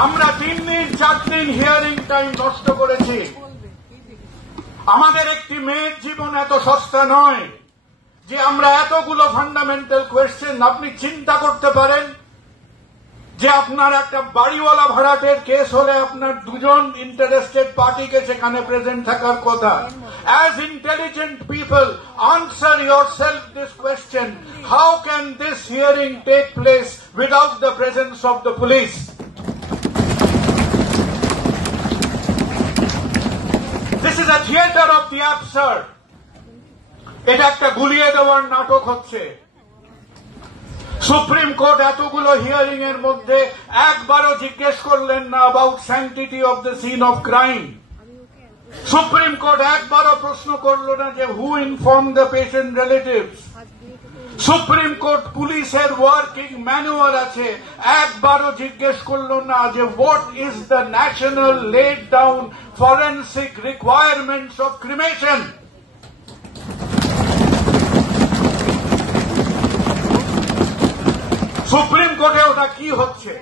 আমরা 3 দিন 4 দিন হিয়ারিং টাইম নষ্ট করেছি। আমাদের একটি মেয়ের জীবন এত সস্তা নয় যে আমরা এতগুলো ফান্ডামেন্টাল কোয়েশ্চেন। আপনি চিন্তা করতে পারেন যে আপনার একটা বাড়িওয়ালা ভাড়াটের কেস হলে আপনার দুজন ইন্টারেস্টেড পার্টিকে সেখানে প্রেজেন্ট থাকার কথা। As intelligent people, answer yourself this question: how can this hearing take place without the presence of the police? This is a theater of the absurd. এটা একটা গুলিয়ে দেওয়ার নাটক হচ্ছে। সুপ্রিম কোর্ট এতগুলো হিয়ারিং এর মধ্যে একবারও জিজ্ঞেস করলেন না about sanctity of the scene of crime. Supreme court একবারও প্রশ্ন করল না যে who inform the patient relatives. Supreme court পুলিশের ওয়ার্কিং ম্যানুয়াল আছে, একবারও জিজ্ঞেস করল না যে what is the national laid down forensic requirements of cremation. Supreme কোর্টে ওটা কি হচ্ছে?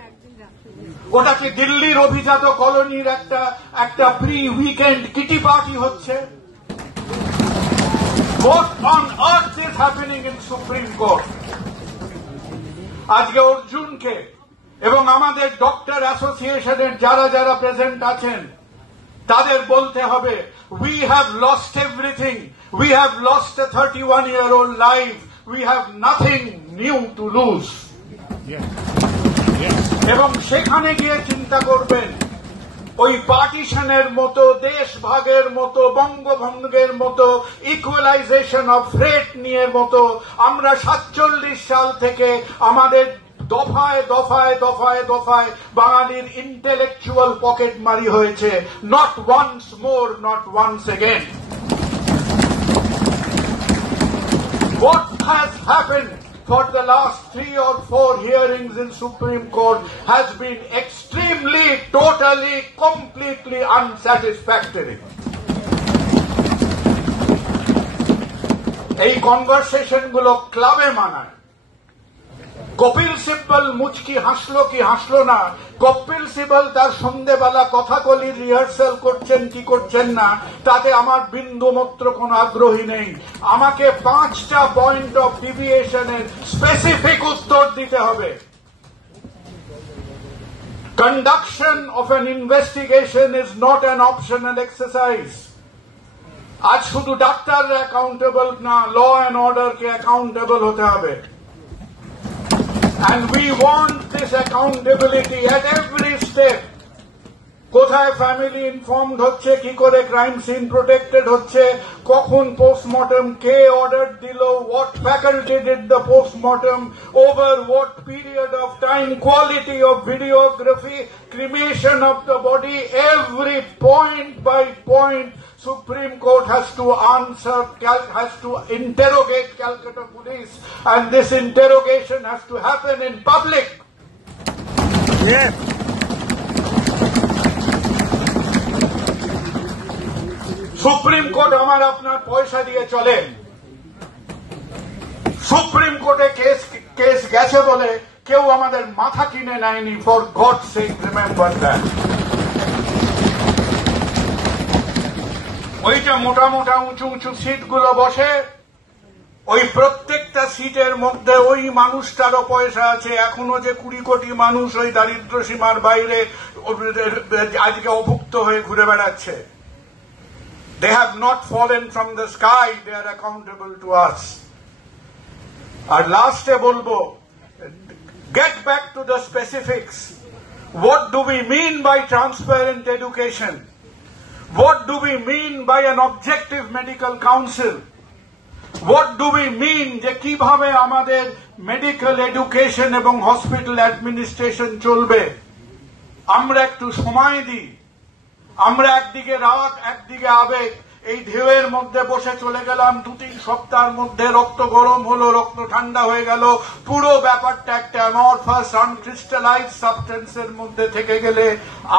ওটা কি দিল্লির অভিজাত কলোনির একটা প্রি উইকেন্ড কিটি পার্টি হচ্ছে? What on earth is happening in Supreme Court? আজকে অর্জুনকে এবং আমাদের ডক্টর অ্যাসোসিয়েশনের যারা যারা প্রেজেন্ট আছেন তাদের বলতে হবে, we have lost everything. We have lost a 31-year-old life. We have nothing new to lose. এবং সেখানে গিয়ে চিন্তা করবেন ওই পার্টিশনের মতো, দেশ ভাগের মতো, বঙ্গভঙ্গের মতো, ইকুয়ালাইজেশন অফ রেট নিয়ে মতো আমরা 47 সাল থেকে আমাদের দফায় দফায় দফায় দফায় বাঙালির ইন্টেলেকচুয়াল পকেট মারি হয়েছে। Not once more, not once again. What has happened for the last 3 or 4 hearings in Supreme Court has been extremely, totally, completely unsatisfactory. এই কনভারসেশন গুলো ক্লাবে মানায়। কপিল সিব্বল মুচকি হাসলো কি হাসলো না, কপিল সিব্বল তার সন্ধ্যেবেলা কথাকলির রিহার্সাল করছেন কি করছেন না, তাতে আমার বিন্দু মাত্র কোনো আগ্রহী নেই। আমাকে 5টা পয়েন্ট অফ ডিভিয়েশনের স্পেসিফিক উত্তর দিতে হবে। Conduction of an investigation is not an optional exercise. আজ শুধু ডাক্তাররা অ্যাকাউন্টেবল না, ল অ্যান্ড অর্ডারকে অ্যাকাউন্টেবল হতে হবে। And we want this accountability at every step. কোথায় ফ্যামিলি ইনফর্মড হচ্ছে, কি করে ক্রাইম সিন প্রোটেক্টেড হচ্ছে, কখন পোস্টমর্টম, কে অর্ডার দিল, what faculty did the postmortem, over what period of time, quality of videography, cremation of the body, every point by point Supreme Court has to answer, has to interrogate Calcutta Police, and this interrogation has to happen in public. Yes. Supreme Court আমার আপনার পয়সা দিয়ে চলে। Supreme কোর্টে case গেছে বলে কেউ আমাদের মাথা কিনে নেয়নি। For gods sec remember that. ওইটা মোটা মোটা উঁচু উঁচু সিটগুলো বসে, ওই প্রত্যেকটা সিটের মধ্যে ওই মানুষটারও পয়সা আছে। এখনো যে 20 কোটি মানুষ ওই দারিদ্র সীমার বাইরে আজকে অভুক্ত হয়ে ঘুরে বেড়াচ্ছে। They have not fallen from the sky. They are accountable to us. আর লাস্টে বলবো, get back to the specifics. What do we mean by transparent education? What do we mean by an objective medical council? What do we mean যে কিভাবে আমাদের medical education এবং hospital administration চলবে? আমরা একটু সময় দিই। আমরা একদিকে রাগ, একদিকে আবেগ, এই ঢেউয়ের মধ্যে বসে চলে গেলাম। 2-3 সপ্তাহের মধ্যে রক্ত গরম হলো, রক্ত ঠান্ডা হয়ে গেল। পুরো ব্যাপারটা একটা অ্যামরফাস আনক্রিস্টালাইজ সাবস্টেন্সের মধ্যে থেকে গেলে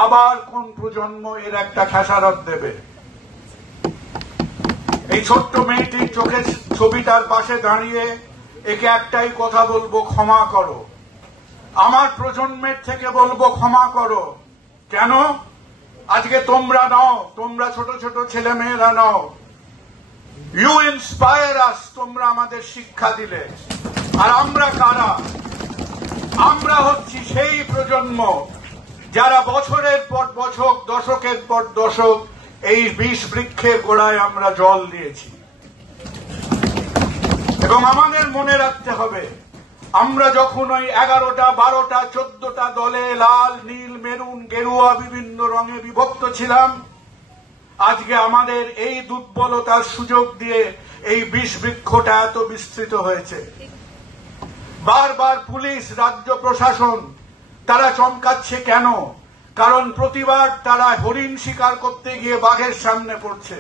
আবার কোন প্রজন্ম এর একটা খেসারত দেবে? এই ছোট্ট মেয়েটির চোখের ছবিটার পাশে দাঁড়িয়ে একে একটাই কথা বলবো, ক্ষমা করো। আমার প্রজন্মের থেকে বলবো, ক্ষমা করো। কেন আজকে তোমরা নাও, তোমরা ছোট ছোট ছেলে মেয়েরা নাও, ইউ ইন্সপায়ার আস, তোমরা আমাদের শিক্ষা দিলে। আর আমরা কারা? আমরা হচ্ছি সেই প্রজন্ম যারা বছরের পর বছর, দশকের পর দশক এই বিষ বৃক্ষের গোড়ায় আমরা জল দিয়েছি। এবং আমাদের মনে রাখতে হবে, আমরা যখন ওই 11টা 12টা 14টা দলে লাল নীল মেরুন গেরুয়া বিভিন্ন রঙে বিভক্ত ছিলাম, আজকে আমাদের এই দুর্বলতার সুযোগ দিয়ে এই বিষ বৃক্ষটা এত বিস্তৃত হয়েছে। বারবার পুলিশ, রাজ্য প্রশাসন তারা চমকাচ্ছে কেন? কারণ প্রতিবার তারা হরিণ শিকার করতে গিয়ে বাঘের সামনে পড়ছে।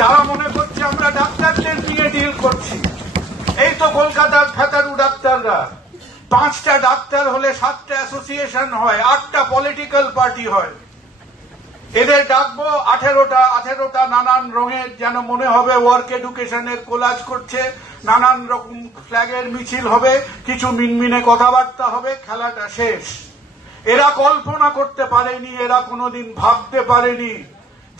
তারা মনে করছে আমরা ডাক্তারদের নিয়ে ডিল করছি। এই তো কলকাতার ফেতারু ডাক্তাররা, 5টা ডাক্তার হলে 7টা অ্যাসোসিয়েশন হয়, 8টা পলিটিক্যাল পার্টি হয়। এদের ডাকবো 18টা নানান রঙের, যেন মনে হবে ওয়ার্ক এডুকেশনের কোলাজ করছে, নানান রকম ফ্ল্যাগের মিছিল হবে, কিছু মিনমিনে কথাবার্তা হবে, খেলাটা শেষ। এরা কল্পনা করতে পারেনি, এরা কোনোদিন ভাবতে পারেনি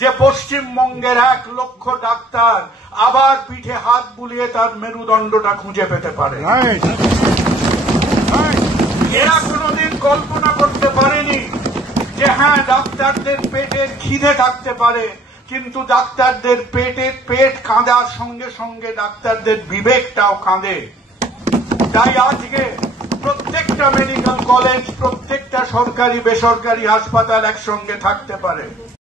যে পশ্চিমবঙ্গের 1 লক্ষ ডাক্তার আবার পিঠে হাত বুলিয়ে তার মেরুদণ্ডটা খুঁজে পেতে পারে। এরা কোনোদিন কল্পনা করতে পারেনি যে হ্যাঁ, ডাক্তারদের পেটের খিদে থাকতে পারে, কিন্তু ডাক্তারদের পেট কাঁদার সঙ্গে সঙ্গে ডাক্তারদের বিবেকটাও কাঁদে। তাই আজকে প্রত্যেকটা মেডিকেল কলেজ, প্রত্যেকটা সরকারি বেসরকারি হাসপাতাল একসঙ্গে থাকতে পারে।